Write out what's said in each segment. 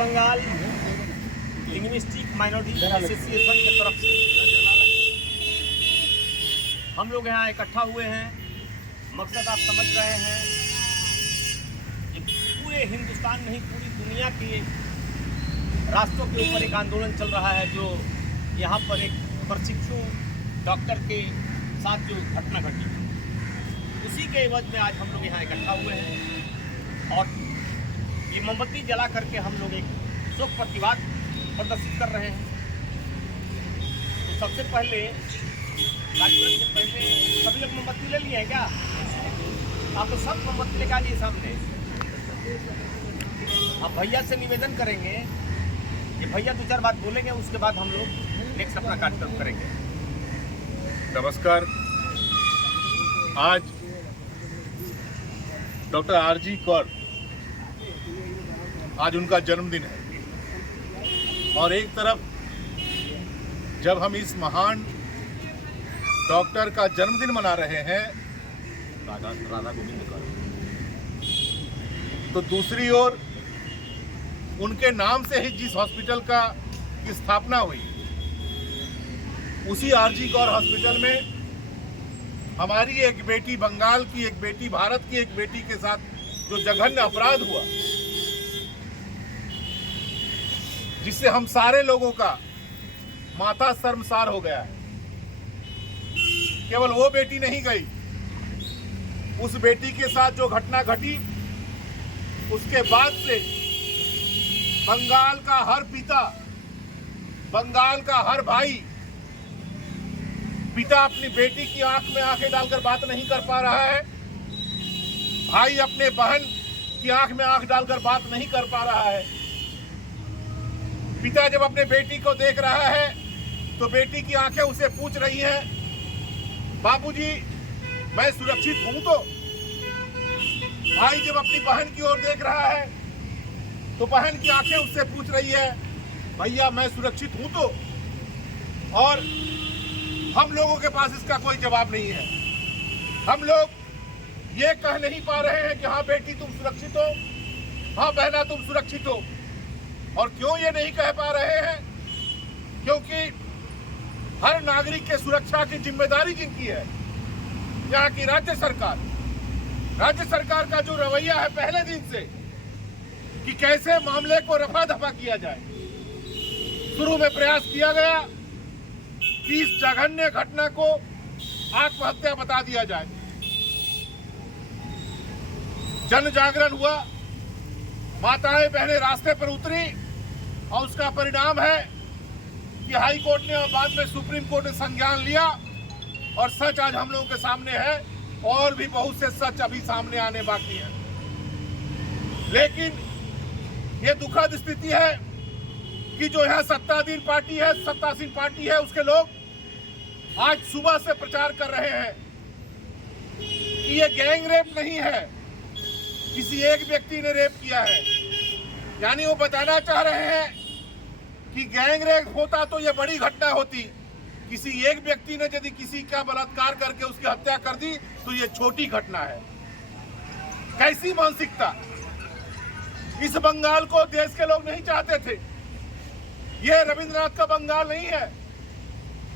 Bengal linguistic minority association की तरफ से हम लोग यहाँ इकट्ठा हुए हैं। मकसद आप समझ रहे हैं कि पूरे हिंदुस्तान नहीं पूरी दुनिया के रास्तों के ऊपर एक आंदोलन चल रहा है, जो यहाँ पर एक प्रशिक्षु डॉक्टर के साथ जो घटना घटी, उसी के एवज में आज हम लोग यहाँ इकट्ठा हुए हैं और ये मोमबत्ती जला करके हम लोग एक शोक प्रतिवाद प्रदर्शित कर रहे हैं। तो सबसे पहले कार्यक्रम से पहले सभी लोग मोमबत्ती ले लिए हैं क्या? आप तो सब मोमबत्ती लेकर आ जाइए सामने। अब भैया से निवेदन करेंगे कि भैया दो चार बात बोलेंगे, उसके बाद हम लोग नेक्स्ट अपना कार्यक्रम करेंगे। नमस्कार। आज डॉक्टर आरजी कौर, आज उनका जन्मदिन है और एक तरफ जब हम इस महान डॉक्टर का जन्मदिन मना रहे हैं राधा गोविंद का, तो दूसरी ओर उनके नाम से ही जिस हॉस्पिटल का की स्थापना हुई, उसी आरजी कौर हॉस्पिटल में हमारी एक बेटी, बंगाल की एक बेटी, भारत की एक बेटी के साथ जो जघन्य अपराध हुआ, जिससे हम सारे लोगों का माथा शर्मसार हो गया है। केवल वो बेटी नहीं गई, उस बेटी के साथ जो घटना घटी, उसके बाद से बंगाल का हर पिता, बंगाल का हर भाई, पिता अपनी बेटी की आंख में आंखें डालकर बात नहीं कर पा रहा है, भाई अपने बहन की आंख में आंख डालकर बात नहीं कर पा रहा है। पिता जब अपने बेटी को देख रहा है तो बेटी की आंखें उसे पूछ रही हैं, बाबूजी मैं सुरक्षित हूं तो? भाई जब अपनी बहन की ओर देख रहा है तो बहन की आंखें उससे पूछ रही है, भैया मैं सुरक्षित हूं तो? और हम लोगों के पास इसका कोई जवाब नहीं है। हम लोग ये कह नहीं पा रहे हैं कि हाँ बेटी तुम सुरक्षित हो, हाँ बहना तुम सुरक्षित हो। और क्यों ये नहीं कह पा रहे हैं? क्योंकि हर नागरिक के सुरक्षा की जिम्मेदारी जिनकी है, यहाँ की राज्य सरकार का जो रवैया है पहले दिन से कि कैसे मामले को रफा दफा किया जाए, शुरू में प्रयास किया गया कि इस जघन्य घटना को आत्महत्या बता दिया जाए। जन जागरण हुआ, माताएं बहनें रास्ते पर उतरी और उसका परिणाम है कि हाई कोर्ट ने और बाद में सुप्रीम कोर्ट ने संज्ञान लिया और सच आज हम लोगों के सामने है और भी बहुत से सच अभी सामने आने बाकी हैं। लेकिन ये दुखद स्थिति है कि जो यहाँ सत्तासीन पार्टी है, उसके लोग आज सुबह से प्रचार कर रहे हैं कि ये गैंग रेप नहीं है, किसी एक व्यक्ति ने रेप किया है। यानी वो बताना चाह रहे हैं कि गैंग रेप होता तो ये बड़ी घटना होती, किसी एक व्यक्ति ने यदि किसी का बलात्कार करके उसकी हत्या कर दी तो ये छोटी घटना है। कैसी मानसिकता! इस बंगाल को देश के लोग नहीं चाहते थे। ये रविंद्रनाथ का बंगाल नहीं है,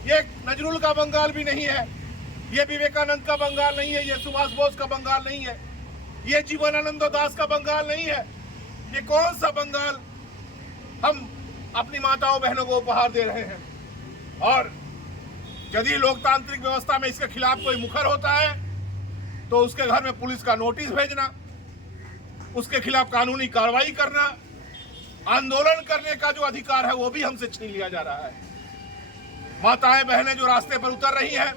ये नजरुल का बंगाल भी नहीं है, ये विवेकानंद का बंगाल नहीं है, ये सुभाष बोस का बंगाल नहीं है, ये जीवनानंद दास का बंगाल नहीं है। ये कौन सा बंगाल हम अपनी माताओं बहनों को उपहार दे रहे हैं? और यदि लोकतांत्रिक व्यवस्था में इसके खिलाफ कोई मुखर होता है तो उसके घर में पुलिस का नोटिस भेजना, उसके खिलाफ कानूनी कार्रवाई करना, आंदोलन करने का जो अधिकार है वो भी हमसे छीन लिया जा रहा है। माताएं बहनें जो रास्ते पर उतर रही हैं,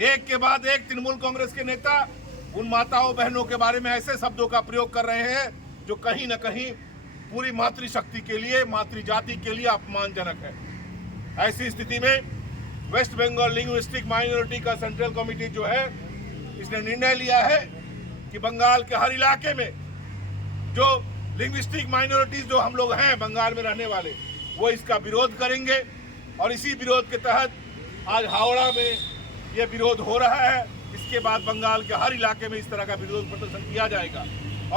एक के बाद एक तृणमूल कांग्रेस के नेता उन माताओं बहनों के बारे में ऐसे शब्दों का प्रयोग कर रहे हैं जो कहीं न कहीं पूरी मातृशक्ति के लिए, मातृजाति के लिए अपमानजनक है। ऐसी स्थिति में वेस्ट बंगाल लिंग्विस्टिक माइनॉरिटी का सेंट्रल कमेटी जो है, इसने निर्णय लिया है कि बंगाल के हर इलाके में जो लिंग्विस्टिक माइनॉरिटीज जो हम लोग हैं बंगाल में रहने वाले, वो इसका विरोध करेंगे। और इसी विरोध के तहत आज हावड़ा में ये विरोध हो रहा है। इसके बाद बंगाल के हर इलाके में इस तरह का विरोध प्रदर्शन किया जाएगा।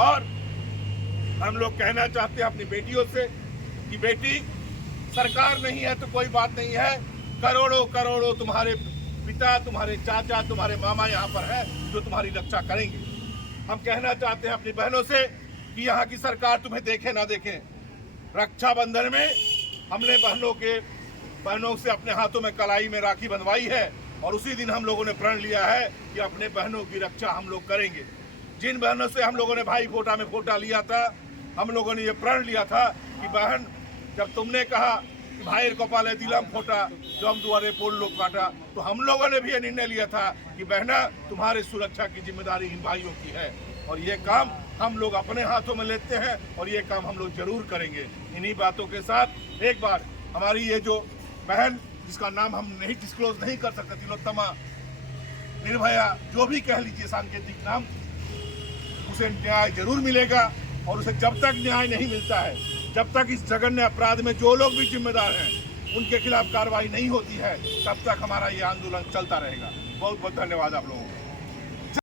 और हम लोग कहना चाहते हैं अपनी बेटियों से कि बेटी सरकार नहीं है तो कोई बात नहीं है, करोड़ों करोड़ों तुम्हारे पिता, तुम्हारे चाचा, तुम्हारे मामा यहाँ पर है जो तुम्हारी रक्षा करेंगे। हम कहना चाहते हैं अपनी बहनों से कि यहाँ की सरकार तुम्हें देखे ना देखे, रक्षाबंधन में हमने बहनों से अपने हाथों में कलाई में राखी बंधवाई है और उसी दिन हम लोगों ने प्रण लिया है कि अपने बहनों की रक्षा हम लोग करेंगे। जिन बहनों से हम लोगों ने भाई फोटा में फोटा लिया था, हम लोगों ने ये प्रण लिया था कि बहन जब तुमने कहा कि भाई कपाले दिलम फोटा जो हम दुआरे पोल लोग काटा, तो हम लोगों ने भी ये निर्णय लिया था कि बहना तुम्हारी सुरक्षा की जिम्मेदारी इन भाइयों की है और ये काम हम लोग अपने हाथों में लेते हैं और ये काम हम लोग जरूर करेंगे। इन्हीं बातों के साथ एक बार हमारी ये जो बहन जिसका नाम हम नहीं डिस्क्लोज नहीं कर सकते, तिलोत्तमा, निर्भया, जो भी कह लीजिए सांकेतिक नाम, उसे न्याय जरूर मिलेगा और उसे जब तक न्याय नहीं मिलता है, जब तक इस जघन्य अपराध में जो लोग भी जिम्मेदार हैं उनके खिलाफ कार्रवाई नहीं होती है, तब तक हमारा ये आंदोलन चलता रहेगा। बहुत बहुत धन्यवाद आप लोगों को।